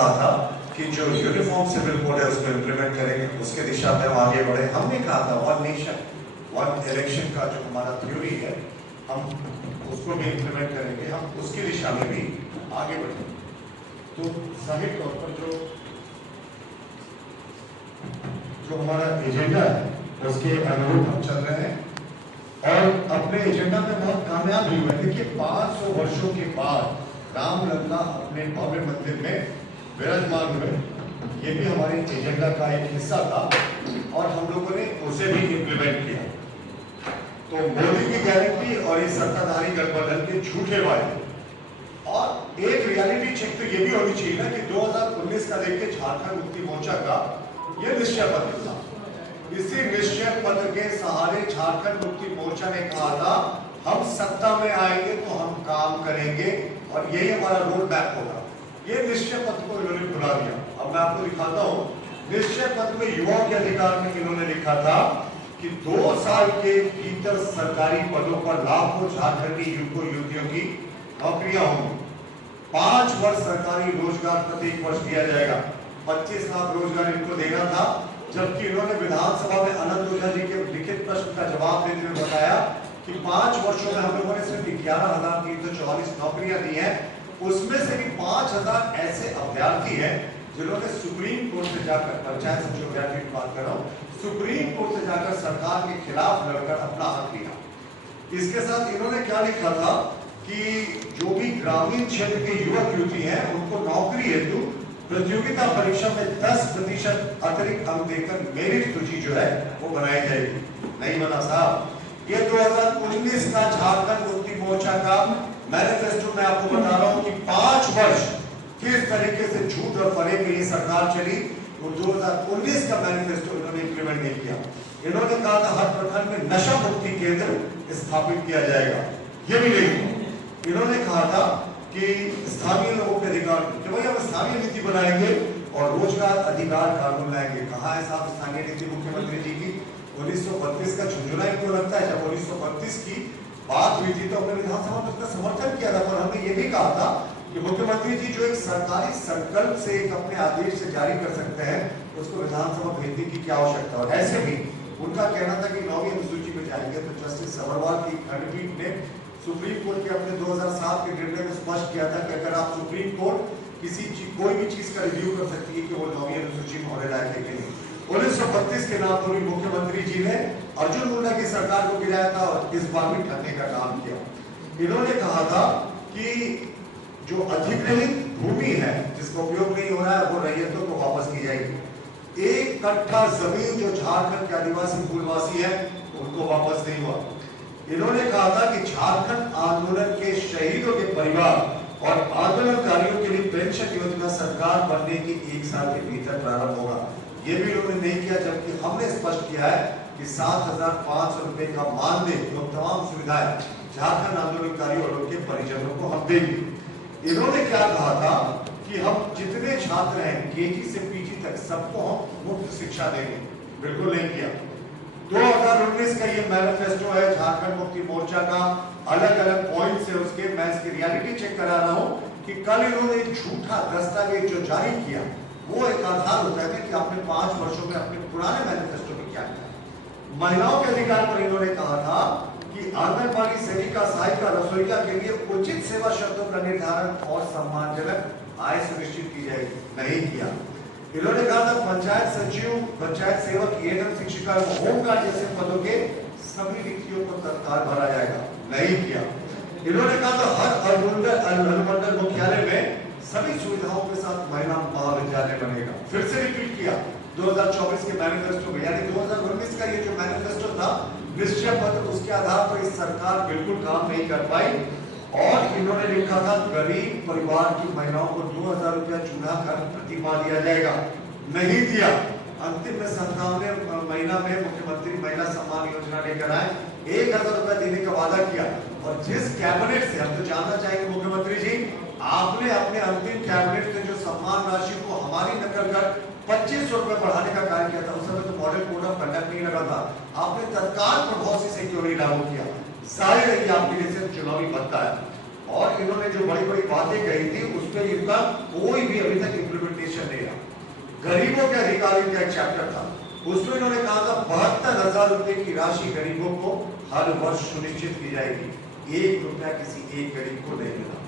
कहा था कि जो यूनिफॉर्म सिविल कोड है उसको इम्प्लीमेंट करेंगे, उसके दिशा में हम आगे बढ़े। हमने कहा था वन नेशन वन इलेक्शन का जो हमारा थ्योरी है हम उसको भी इम्प्लीमेंट करेंगे, हम उसकी दिशा में भी आगे बढ़े। तो जाहिर तौर पर जो हमारा एजेंडा है उसके अनुरूप हम चल रहे हैं और अपने एजेंडा में बहुत कामयाब भी हुए। देखिए 500 वर्षों के बाद रामलला अपने भव्य मंदिर में विराजमान हुए, ये भी हमारे एजेंडा का एक हिस्सा था और हम लोगों ने उसे भी इम्प्लीमेंट किया। तो मोदी की गारंटी और इस सत्ताधारी गठबंधन के झूठे वादे और एक रियलिटी चेक तो ये भी होनी चाहिए ना कि 2019 का देखिए झारखंड मुक्ति मोर्चा का ये निश्चय पत्र था। इसी निश्चय पत्र के सहारे झारखंड मुक्ति मोर्चा ने कहा था हम सत्ता में आएंगे तो हम काम करेंगे और यही हमारा रोड मैप होगा। ये निश्चय पत्र को इन्होंने भुला दिया। अब मैं आपको दिखाता हूँ निश्चय पत्र में युवाओं के अधिकार में इन्होंने लिखा था कि 2 साल के भीतर सरकारी पदों पर लाखों झारखंडी युवकों युवतियों की नौकरियां होंगी। 5 वर्ष सरकारी रोजगार प्रत्येक वर्ष दिया जाएगा। 25 लाख रोजगार इनको देना था, जबकि इन्होंने विधानसभा में अनंत ओझा जी के लिखित प्रश्न का जवाब देते हुए बताया कि 5 वर्षों में हम लोगों ने सिर्फ 11,344 नौकरियां दी हैं, उसमें से भी 5,000 ऐसे अभ्यर्थी हैं जिन्होंने सुप्रीम कोर्ट से जाकर, पंचायत सचिव अभ्यर्थी की बात कर रहा हूँ, सुप्रीम कोर्ट से जाकर सरकार के खिलाफ लड़कर अपना हक लिया। इसके साथ इन्होंने क्या लिखा था कि जो भी ग्रामीण क्षेत्र के युवक युवती हैं उनको नौकरी हेतु प्रतियोगिता परीक्षा में 10% अतिरिक्त अंक देकर मेरिट सूची जो है वो बनाई जाएगी। नहीं बना साहब, ये 2019 का झारखंड मुक्ति मोर्चा का मैनिफेस्टो में आपको बता रहा हूं कि 5 वर्ष किस तरीके से झूठ और फरेब में ये सरकार चली। वो 2019 का मैनिफेस्टो इन्होंने इंप्लीमेंट नहीं किया। इन्होंने कहा था हर प्रखंड में नशा मुक्ति केंद्र स्थापित किया जाएगा, ये भी नहीं। इन्होंने कहा था कि स्थानीय लोगों के अधिकार कि भाई हम स्थानीय नीति बनाएंगे और रोजगार अधिकार कानून लाएंगे। कहाँ है साहब स्थानीय नीति मुख्यमंत्री जी की? 1932 का झुंझुना इनको लगता है। जब 1932 की बात हुई थी तो अपने विधानसभा में उसका समर्थन किया था, पर हमने ये भी कहा था कि मुख्यमंत्री जी जो एक सरकारी संकल्प से एक अपने आदेश से जारी कर सकते हैं उसको विधानसभा भेजने की क्या आवश्यकता। और ऐसे भी उनका कहना था कि 9वीं अनुसूची में जाएंगे, तो जस्टिस सबरवाल की खंडपीठ ने सुप्रीम कोर्ट के अपने 2007 के निर्णय में स्पष्ट किया था कि अगर आप सुप्रीम कोर्ट कोई भी चीज का रिव्यू कर सकती है कि वो 9वीं अनुसूची में होने लायक है कि नहीं। 1932 के नाम पर मुख्यमंत्री जी ने अर्जुन मुंडा की सरकार को गिराया था और इस बार भी ठगने का काम किया। इन्होंने कहा था कि जो अधिग्रहित भूमि है जिसका उपयोग नहीं हो रहा है वो रैयतों को वापस की जाएगी। 1 कट्ठा जमीन जो झारखंड के आदिवासी मूलवासी है उनको वापस नहीं हुआ। इन्होंने कहा था कि झारखंड आंदोलन के शहीदों के परिवार और आंदोलनकारियों के लिए पेंशन योजना सरकार बनने के 1 साल के भीतर प्रारंभ होगा। ये भी इन्होंने नहीं किया, जबकि हमने स्पष्ट किया है कि 7,500 रुपए का मानदेय एवं तमाम सुविधाएं झारखंड आंदोलनकारियों और उनके परिजनों को हम देंगे। इन्होंने क्या कहा था कि हम जितने छात्र हैं केजी से पीजी तक सबको हम मुफ्त शिक्षा देंगे। बिल्कुल नहीं किया। 2019 का ये मैनिफेस्टो है झारखंड मुक्ति मोर्चा का, अलग अलग पॉइंट से उसके मैं इसकी रियलिटी चेक करा रहा हूं कि कल इन्होंने एक झूठा दस्तावेज जो जारी किया वो एक आधार होता है कि आपने 5 वर्षों में अपने पुराने मैनिफेस्टो में क्या किया। महिलाओं के अधिकार पर इन्होंने कहा था कि आंगनबाड़ी सेविका, सहायिका, रसोइया के लिए उचित सेवा शर्तों का निर्धारण और सम्मानजनक आय सुनिश्चित की जाएगी। नहीं किया। इन्होंने कहा था पंचायत सचिव, पंचायत सेवक, एएनएम शिक्षिका, होमगार्ड जैसे पदों के सभी रिक्तियों को तत्काल भरा जाएगा। नहीं किया। इन्होंने कहा था हर अनुमंडल मुख्यालय में सभी सुविधाओं के साथ महिला महाविद्यालय बनेगा। फिर से रिपीट किया 2024 के मैनिफेस्टो में, यानी 2019 का ये जो मैनिफेस्टो था निश्चय पत्र, उसके आधार पर इस सरकार बिल्कुल काम नहीं कर पाई। और इन्होंने लिखा था गरीब परिवार की महिलाओं को 2,000 रुपया चूल्हा घर प्रति माह दिया जाएगा। नहीं दिया। अंतिम में 97वें महीना में मुख्यमंत्री महिला सम्मान योजना लेकर आए, 1,000 रुपया देने का वादा किया। और जिस कैबिनेट से, हम तो जानना चाहेंगे मुख्यमंत्री जी, आपने अपने अंतिम कैबिनेट से जो सम्मान राशि को हमारी नकल कर 2500 रुपए बढ़ाने का कार्य किया था, उस समय तो मॉडल कोड ऑफ कंडक्ट नहीं लगा था, आपने तत्काल प्रभाव से इसे क्यों नहीं लागू किया? जाहिर है कि आपके लिए सिर्फ चुनावी भत्ता है। और इन्होंने जो बड़ी बड़ी बातें कही थी उस पर इनका कोई भी अभी तक इम्प्लीमेंट गरीबों के अधिकारियों का एक चैप्टर था, उसमें इन्होंने कहा था 72,000 रुपए की राशि गरीबों को हर वर्ष सुनिश्चित की जाएगी, 1 रुपया किसी एक गरीब को नहीं मिला।